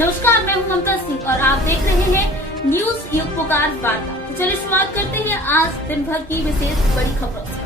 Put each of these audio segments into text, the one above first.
नमस्कार, मैं हूं ममता सिंह और आप देख रहे हैं न्यूज युग पुकार वार्ता। तो चलिए शुरुआत करते हैं आज दिन भर की विशेष बड़ी खबरों से।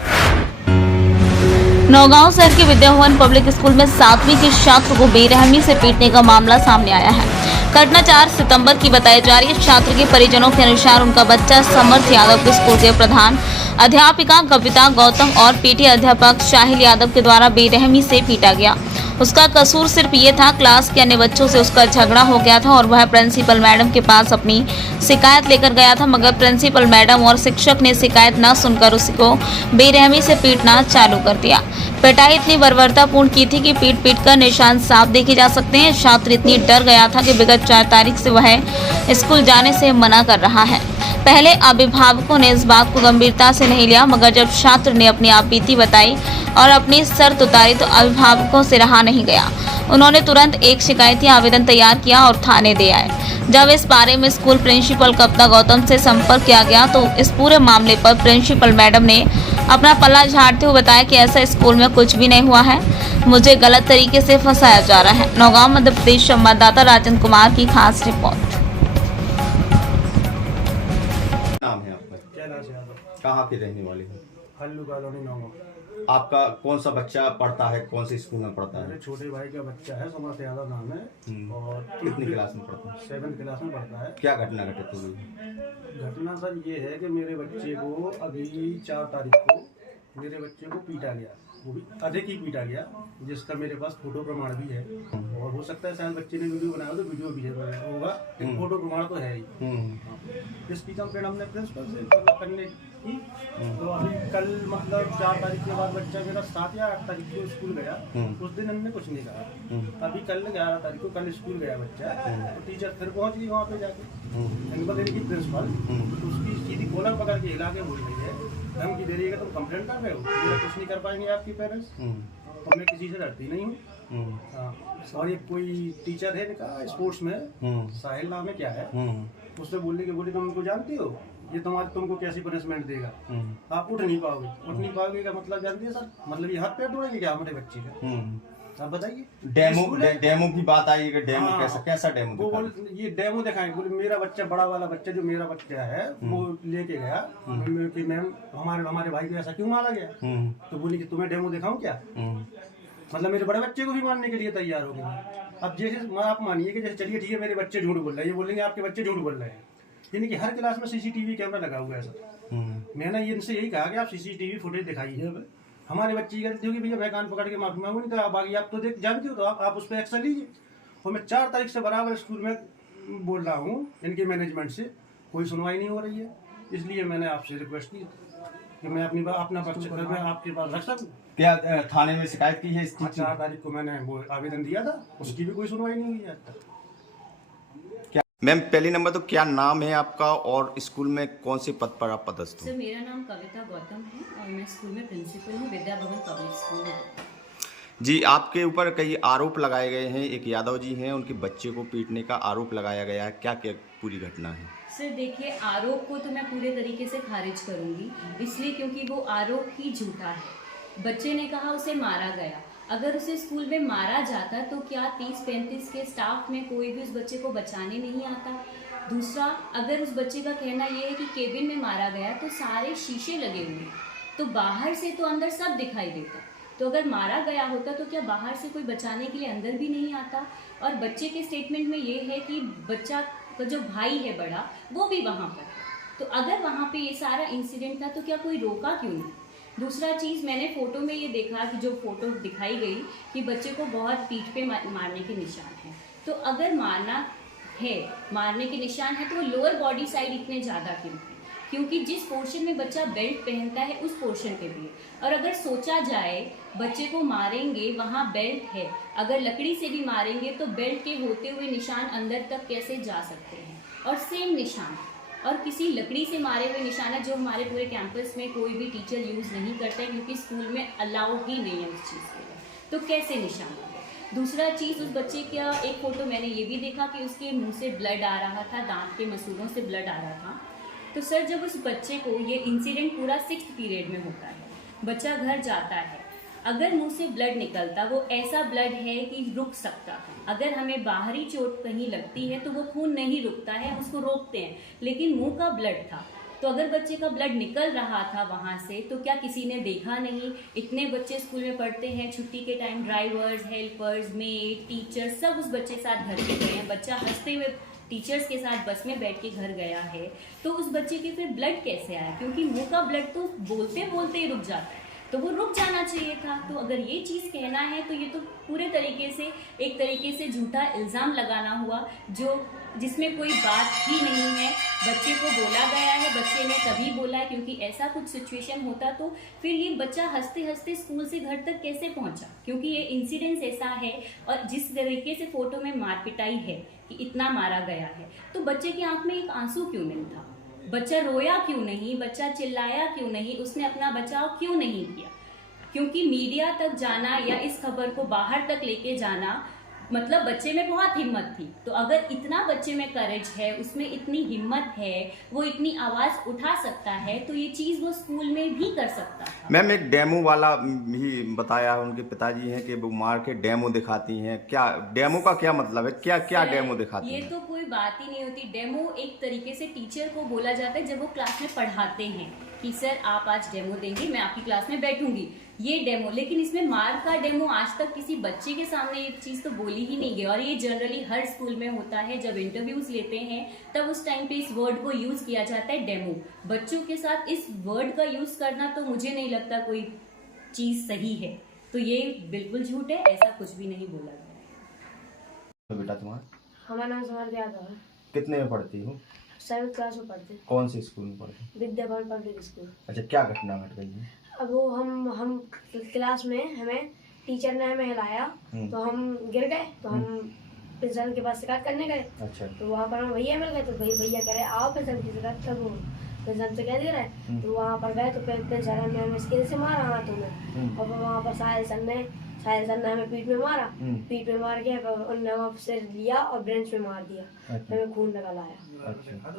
नौगांव शहर के विद्या भवन पब्लिक स्कूल में 7वीं के छात्र को बेरहमी से पीटने का मामला सामने आया है। घटना 4 सितंबर की बताई जा रही है। छात्र के परिजनों के अनुसार उनका बच्चा समर्थ यादव के स्कूल के प्रधान अध्यापिका कविता गौतम और पीटी अध्यापक शाहिल यादव के द्वारा बेरहमी से पीटा गया। उसका कसूर सिर्फ ये था, क्लास के अन्य बच्चों से उसका झगड़ा हो गया था और वह प्रिंसिपल मैडम के पास अपनी शिकायत लेकर गया था, मगर प्रिंसिपल मैडम और शिक्षक ने शिकायत न सुनकर उसको बेरहमी से पीटना चालू कर दिया। पिटाई इतनी बर्बरतापूर्ण की थी कि पीट कर निशान साफ देखे जा सकते हैं। छात्र इतनी डर गया था कि विगत 4 तारीख से वह स्कूल जाने से मना कर रहा है। पहले अभिभावकों ने इस बात को गंभीरता से नहीं लिया, मगर जब छात्र ने अपनी आपबीती बताई और अपनी शर्त उतारी तो अभिभावकों से रहा नहीं गया। उन्होंने तुरंत एक शिकायती आवेदन तैयार किया और थाने दे आए। जब इस बारे में स्कूल प्रिंसिपल कविता गौतम से संपर्क किया गया तो इस पूरे मामले पर प्रिंसिपल मैडम ने अपना पल्ला झाड़ते हुए बताया कि ऐसा स्कूल में कुछ भी नहीं हुआ है, मुझे गलत तरीके से फंसाया जा रहा है। नौगांव मध्य प्रदेश संवाददाता राजन कुमार की खास रिपोर्ट। नाम है आपका? कहाँ की रहने वाली है? हल्लू कॉलोनी नौगांव। आपका कौन सा बच्चा पढ़ता है, कौन से स्कूल में पढ़ता है? मेरे छोटे भाई का बच्चा है, समर्थ यादव नाम है और कितनी क्लास में पढ़ता है? 7th क्लास में पढ़ता है। क्या घटना घटित हुई? घटना सर ये है कि मेरे बच्चे को अभी 4 तारीख को मेरे बच्चे को पीटा गया, वो भी अधिक ही पीटा गया, जिसका मेरे पास फोटो प्रमाण भी है और हो सकता है शायद बच्चे ने वीडियो बनाया तो वीडियो भी होगा, फोटो प्रमाण तो है ही। इसकी कंप्लेंट हमने प्रिंसिपल से करने की, तो अभी कल मतलब 4 तारीख के बाद बच्चा मेरा 7 या 8 तारीख को स्कूल गया। उस दिन हमने कुछ नहीं कहा। अभी कल 11 तारीख को कल स्कूल गया बच्चा, तो टीचर फिर पहुंच गई वहाँ पे जाके प्रिंसिपल, तो उसकी सीधी कॉलर पकड़ के हिला के बोल रही है, धमकी दे रही है कि तुम कंप्लेंट कर रहे हो, मेरा कुछ नहीं कर पाएंगे आपके पेरेंट्स, तो मैं किसी से डरती नहीं हूँ। और ये कोई टीचर है इनका स्पोर्ट्स में, साहिल नाम है क्या है, उससे बोलने के बोली तुम उनको जानती हो, ये तुमको कैसी पनिशमेंट देगा, आप उठ नहीं पाओगे का मतलब जानती है सर, मतलब ये हाथ पैर तोड़ेंगे क्या हमारे बच्चे का? आप बताइए। डेमो की बात आई है, डेमो कैसा डेमो? वो ये डेमो दिखाएंगे, बोले मेरा बच्चा, बड़ा वाला बच्चा जो मेरा बच्चा है वो लेके गया कि मैम हमारे भाई को ऐसा क्यों मारा गया, तो बोली कि तुम्हें डेमो दिखाऊं क्या? मतलब मेरे बड़े बच्चे को भी मारने के लिए तैयार हो गए। अब जैसे आप मानिए कि जैसे चलिए ठीक है मेरे बच्चे झूठ बोल रहे हैं, ये बोलेंगे आपके बच्चे झूठ बोल रहे हैं, यानी कि हर क्लास में सीसीटीवी कैमरा लगा हुआ है सर। मैंने इनसे यही कहा कि आप सीसीटीवी फुटेज दिखाइए, हमारे बच्चे की गलती होगी भैया, मैं कान पकड़ के माफी मांगू, नहीं तो आप आगे आप तो देख जानते हो, तो आप उस पर एक्शन लीजिए। और मैं 4 तारीख से बराबर स्कूल में बोल रहा हूँ इनके मैनेजमेंट से, कोई सुनवाई नहीं हो रही है, इसलिए मैंने आपसे रिक्वेस्ट की कि मैं अपना बच्चा मैं आपके पास रख सकूँ। क्या थाने में शिकायत की है? 4 तारीख को मैंने वो आवेदन दिया था, उसकी भी कोई सुनवाई नहीं हुई है आज तक। मैम पहली नंबर तो क्या नाम है आपका और स्कूल में कौन से पद पर आप पदस्थ हो? सर मेरा नाम कविता गौतम है और मैं स्कूल में प्रिंसिपल हूँ, विद्या भवन पब्लिक स्कूल में। जी, आपके ऊपर कई आरोप लगाए गए हैं, एक यादव जी हैं, उनके बच्चे को पीटने का आरोप लगाया गया है, क्या क्या पूरी घटना है? सर देखिए, आरोप को तो मैं पूरे तरीके से खारिज करूँगी, इसलिए क्योंकि वो आरोप ही झूठा है। बच्चे ने कहा उसे मारा गया, अगर उसे स्कूल में मारा जाता तो क्या 30-35 के स्टाफ में कोई भी उस बच्चे को बचाने नहीं आता? दूसरा, अगर उस बच्चे का कहना ये है कि केबिन में मारा गया तो सारे शीशे लगे हुए, तो बाहर से तो अंदर सब दिखाई देता, तो अगर मारा गया होता तो क्या बाहर से कोई बचाने के लिए अंदर भी नहीं आता? और बच्चे के स्टेटमेंट में ये है कि बच्चा का जो भाई है बड़ा, वो भी वहाँ पर, तो अगर वहाँ पे ये सारा इंसिडेंट था तो क्या कोई रोका क्यों नहीं? दूसरा चीज़, मैंने फ़ोटो में ये देखा कि जो फ़ोटो दिखाई गई कि बच्चे को बहुत पीठ पे मारने के निशान हैं, तो अगर मारने के निशान है तो वो लोअर बॉडी साइड इतने ज़्यादा क्यों है? क्योंकि जिस पोर्शन में बच्चा बेल्ट पहनता है उस पोर्शन पे भी है, और अगर सोचा जाए बच्चे को मारेंगे वहाँ बेल्ट है, अगर लकड़ी से भी मारेंगे तो बेल्ट के होते हुए निशान अंदर तक कैसे जा सकते हैं? और सेम निशान और किसी लकड़ी से मारे हुए निशान है जो हमारे पूरे कैंपस में कोई भी टीचर यूज़ नहीं करता है, क्योंकि स्कूल में अलाउ ही नहीं है उस चीज़ के लिए, तो कैसे निशान है? दूसरा चीज़, उस बच्चे का एक फ़ोटो मैंने ये भी देखा कि उसके मुंह से ब्लड आ रहा था, दांत के मसूड़ों से ब्लड आ रहा था। तो सर, जब उस बच्चे को ये इंसिडेंट पूरा 6th पीरियड में होता है, बच्चा घर जाता है अगर मुंह से ब्लड निकलता वो ऐसा ब्लड है कि रुक सकता। अगर हमें बाहरी चोट कहीं लगती है तो वो खून नहीं रुकता है, उसको रोकते हैं, लेकिन मुंह का ब्लड था। तो अगर बच्चे का ब्लड निकल रहा था वहां से तो क्या किसी ने देखा नहीं? इतने बच्चे स्कूल में पढ़ते हैं, छुट्टी के time drivers, helpers, made, teachers सब उस बच्चे के साथ घर पे गए हैं। बच्चा हंसते हुए टीचर्स के साथ बस में बैठ के घर गया है, तो उस बच्चे के फिर ब्लड कैसे आया? क्योंकि मुंह का ब्लड तो बोलते बोलते ही रुक जाता है, तो वो रुक जाना चाहिए था। तो अगर ये चीज़ कहना है तो ये तो पूरे तरीके से एक तरीके से झूठा इल्ज़ाम लगाना हुआ, जिसमें कोई बात ही नहीं है। बच्चे को बोला गया है, बच्चे ने तभी बोला है क्योंकि ऐसा कुछ सिचुएशन होता तो फिर ये बच्चा हंसते हंसते स्कूल से घर तक कैसे पहुंचा? क्योंकि ये इंसिडेंस ऐसा है और जिस तरीके से फोटो में मार पिटाई है कि इतना मारा गया है, तो बच्चे की आंख में एक आंसू क्यों नहीं था? बच्चा रोया क्यों नहीं? बच्चा चिल्लाया क्यों नहीं? उसने अपना बचाव क्यों नहीं किया? क्योंकि मीडिया तक जाना या इस खबर को बाहर तक लेके जाना मतलब बच्चे में बहुत हिम्मत थी। तो अगर इतना बच्चे में करेज है, उसमें इतनी हिम्मत है, वो इतनी आवाज उठा सकता है, तो ये चीज वो स्कूल में भी कर सकता था। मैम एक डेमो वाला भी बताया, उनके पिताजी हैं कि वो मार के डेमो दिखाती हैं। क्या डेमो का क्या मतलब है? क्या क्या डेमो दिखाती हैं? ये तो कोई बात ही नहीं होती। डेमो एक तरीके से टीचर को बोला जाता है जब वो क्लास में पढ़ाते हैं कि सर आप आज डेमो देंगे, मैं आपकी क्लास में बैठूंगी, ये डेमो। लेकिन इसमें मार का डेमो आज तक किसी बच्चे के सामने ये चीज़ तो बोली ही नहीं गई। और ये जनरली हर स्कूल में होता है, जब इंटरव्यूज लेते हैं तब उस टाइम पे इस वर्ड को यूज़ किया जाता है, डेमो। बच्चों के साथ इस वर्ड का यूज़ करना तो मुझे नहीं लगता कोई चीज़ सही है। तो ये बिल्कुल झूठ है, ऐसा कुछ भी नहीं बोला गया। तो बेटा तुम्हारा? हमारा नाम समर्थ यादव है। कितने में पढ़ती हो? 7th क्लास में पढ़ते। कौन से स्कूल में पढ़ते? Vidya Bhavan public school. अच्छा, क्या घटना घट गई है? अब वो हम क्लास में हमें टीचर ने हमें हिलाया तो हम गिर गए, तो हम प्रिंसिपल के पास शिकायत करने गए। अच्छा। तो वहाँ पर हम भैया मिल गए, तो भैया कह रहे आओ प्रिंसिपल की शिकायत कर, वो प्रिंसिपल से कह दे रहा है। तो वहाँ पर गए तो प्रिंसिपल ने हमें स्केल से मारा हाथों में, और वहाँ पर साहिल सर ने हमें पीठ में मारा। पीठ में मार के उन्होंने वहाँ से लिया और ब्रेंच में मार दिया। अच्छा। हमें खून निकल आया। अच्छा,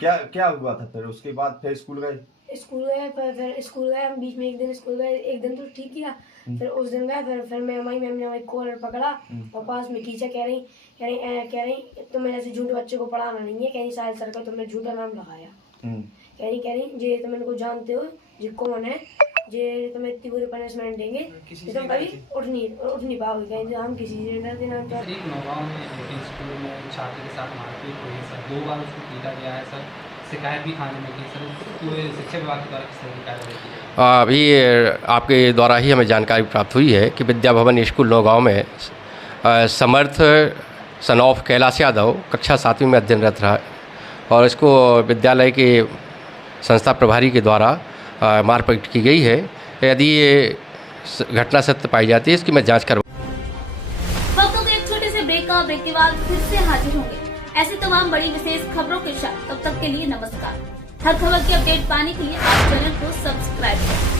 क्या क्या हुआ था फिर? उसके बाद फिर स्कूल गए? फिर स्कूल गए हम, बीच में एक दिन स्कूल गए, एक दिन तो ठीक किया। फिर उस दिन गए, फिर मैम ने हमारी कॉलर पकड़ा और पास में टीचर कह रही तुम्हें ऐसे झूठे बच्चे को पढ़ाना नहीं है, कह रही साहिल सर का तुमने झूठा नाम लगाया। कह रही जे तुम इनको जानते हो, जे कौन है, जे तुम्हें इतनी बुरी पनिशमेंट देंगे कि तुम कभी उठ नहीं पाओगे। कहीं हम किसी से डर देना। नौगांव में एक स्कूल में छात्र के साथ मारपीट हुई है सर, 2 बार उसको पीटा गया है सर, शिकायत भी थाने में की सर। पूरे शिक्षा विभाग के द्वारा किस तरह की कार्रवाई की है? अभी आपके द्वारा ही हमें जानकारी प्राप्त हुई है कि विद्या भवन स्कूल नौगांव में समर्थ सन ऑफ कैलाश यादव कक्षा 7वीं में अध्ययनरत रहा और इसको विद्यालय के संस्था प्रभारी के द्वारा मारपीट की गई है। यदि ये घटना सत्य पाई जाती है, इसकी मैं जांच करवा। वक्त के एक छोटे से ब्रेक का, ब्रेक के बाद फिर से हाजिर होंगे ऐसी तमाम बड़ी विशेष खबरों के साथ। तब तक के लिए नमस्कार। हर खबर की अपडेट पाने के लिए आप चैनल को सब्सक्राइब करें।